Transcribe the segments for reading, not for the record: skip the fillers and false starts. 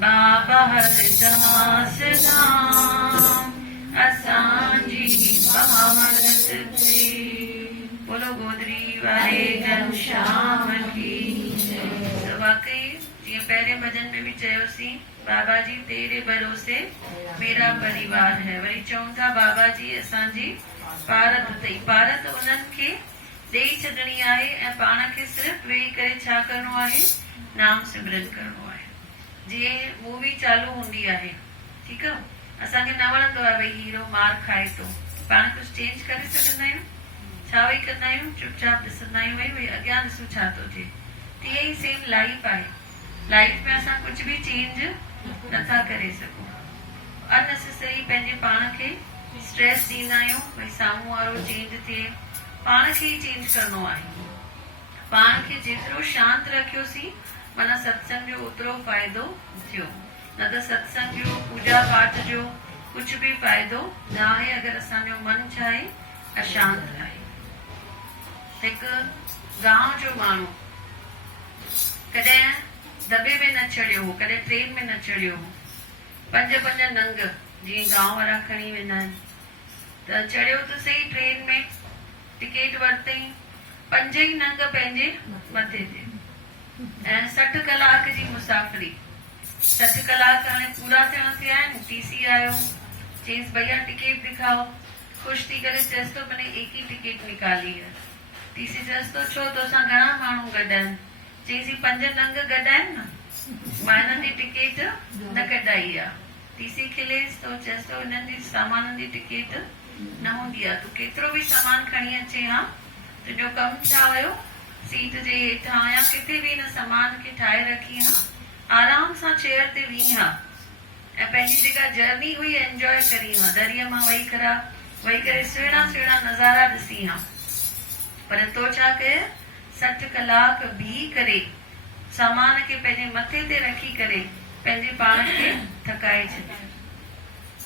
बाबा हरदास नाम असांजी पामरत थे। बोलो गोदरी वारे जन श्याम की। तो वाकई जीअं पहिरें भजन में भी चयोसीं, बाबा जी तेरे भरोसे मेरा परिवार है। वरी चऊं था बाबा जी असांजी पारत अथई। पारत उन्हनि खे ॾेई छॾणी आहे ऐं पाण खे सिर्फ़ वेही करे छा करणो आहे, नाम सिमरन करणो आहे। जीअं मूवी चालू हूंदी आहे, ठीकु आहे, असांखे न वणंदो आहे भई हीरो मार खाए थो, पाण कुझु चेंज करे सघंदा आहियूं? छा वेही कंदा आहियूं? चुपचाप ॾिसंदा आहियूं, भई अॻियां ॾिसूं छा थो थिए। तीअं ई सेम लाइफ आहे। लाइफ में असां कुझु बि चेंज नथा करे सघूं। अननेसेसरी पंहिंजे पाण खे स्ट्रेस ॾींदा आहियूं, भई साम्हूं वारो चेंज थिए। पाण खे ई चेंज करणो आहे। पाण खे जेतिरो शांत रखियोसीं, माना सत्संग जो ओतिरो फ़ाइदो थियो। न त सत्संग जो, पूजा पाठ जो कुझु बि फ़ाइदो न आहे अगरि असांजो मन छा आहे, अशांत आहे। हिकु गांव जो माण्हू कॾहिं दॿे में न चढ़ियो हो, कॾहिं ट्रेन में न चढ़ियो हो। पंज नंग जीअं गांव वारा खणी वेंदा आहिनि, त चढ़ियो त सही ट्रेन में, टिकेट वरितई, 5 ई नंग पंहिंजे मथे ते, ऐं 60 कलाक जी मुसाफ़िरी। 60 कलाक हाणे पूरा थियण ते आहिनि। टीसी आयो, चईंसि भैया टिकेट दिखाओ। ख़ुशि थी करे चएसि थो मैंने एक ही टिकेट निकाली है। टीसी चएसि थो छो, तोसां घणा माण्हू गॾु आहिनि? चईंसि 5 नंग गॾु आहिनि न, मां हिननि जी टिकेट न कढाई आहे। टीसी खिलेसि थो, चएसि थो हिननि जी सामाननि जी टिकेट न हूंदी आहे, तूं केतिरो बि सामान खणी अचे हा, तुंहिंजो कमु छा हुयो, सीट जे हेठां या किथे बि हिन सामान खे ठाहे रखी हा, आराम सां चेयर ते वेही हा, ऐं पंहिंजी जेका जर्नी हुई एंजॉय करी हा। दरीअ मां वेही करे सुहिणा सुहिणा नज़ारा ॾिसी हा। पर तो छा कयो, 60 कलाक बीही करे सामान खे पंहिंजे मथे ते रखी करे पंहिंजे पाण खे थकाए छॾियो।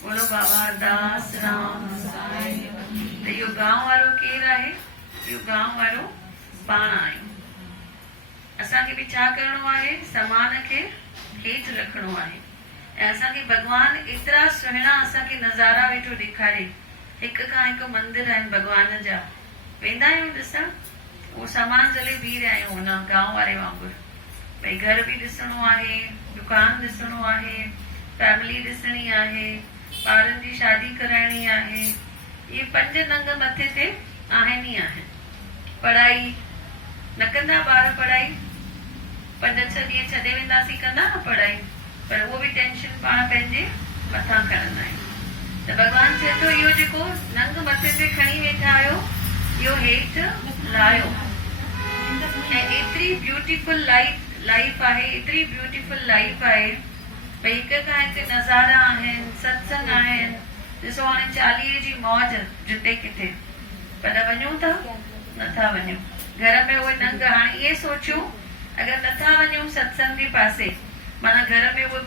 बोलो बाबा दास राम। त इहो गांव वारो केरु आहे? इहो गांव वारो पाण आहियूं। असांखे बि छा करणो आहे, सामान खे हेठि रखणो आहे। ऐं असांखे भॻवान एतिरा सुहिणा असांखे नज़ारा वेठो ॾेखारे। हिक खां हिकु मंदिर आहिनि भॻवान जा, वेंदा आहियूं ॾिसण। उहो सामान जले बीह रहिया आहियूं हुन गांव वारे वांगुरु, भई घर बि ॾिसणो आहे, दुकान ॾिसणो आहे, फैमिली ॾिसणी आहे, ॿारनि जी शादी कराइणी आहे। इहे 5 नंग मथे ते आहिनि ई आहिनि। पढ़ाई न कंदा ॿार, पढ़ाई 5-6 ॾींहं छॾे वेंदासीं, कंदा न पढ़ाई, पर उहो बि टेंशन पाण पंहिंजे मथां खणंदा आहियूं। त भॻवान चए थो इहो जेको नंग मथे ते खणी वेठा आहियो, इहो हेठि लाहियो। ऐं एतिरी ब्यूटीफुल लाइफ आहे, एतिरी ब्यूटीफुल लाइफ आहे, भई हिक खां हिकु नज़ारा आहिनि, सत्संग आहिनि। ॾिसो हाणे 40 जी मौज जिते किथे, पर वञूं था, नथा वञूं। घर में उहे नंग, हाणे इहे सोचियो अगरि नथा वञूं सत्संग जे पासे, माना घर में उहे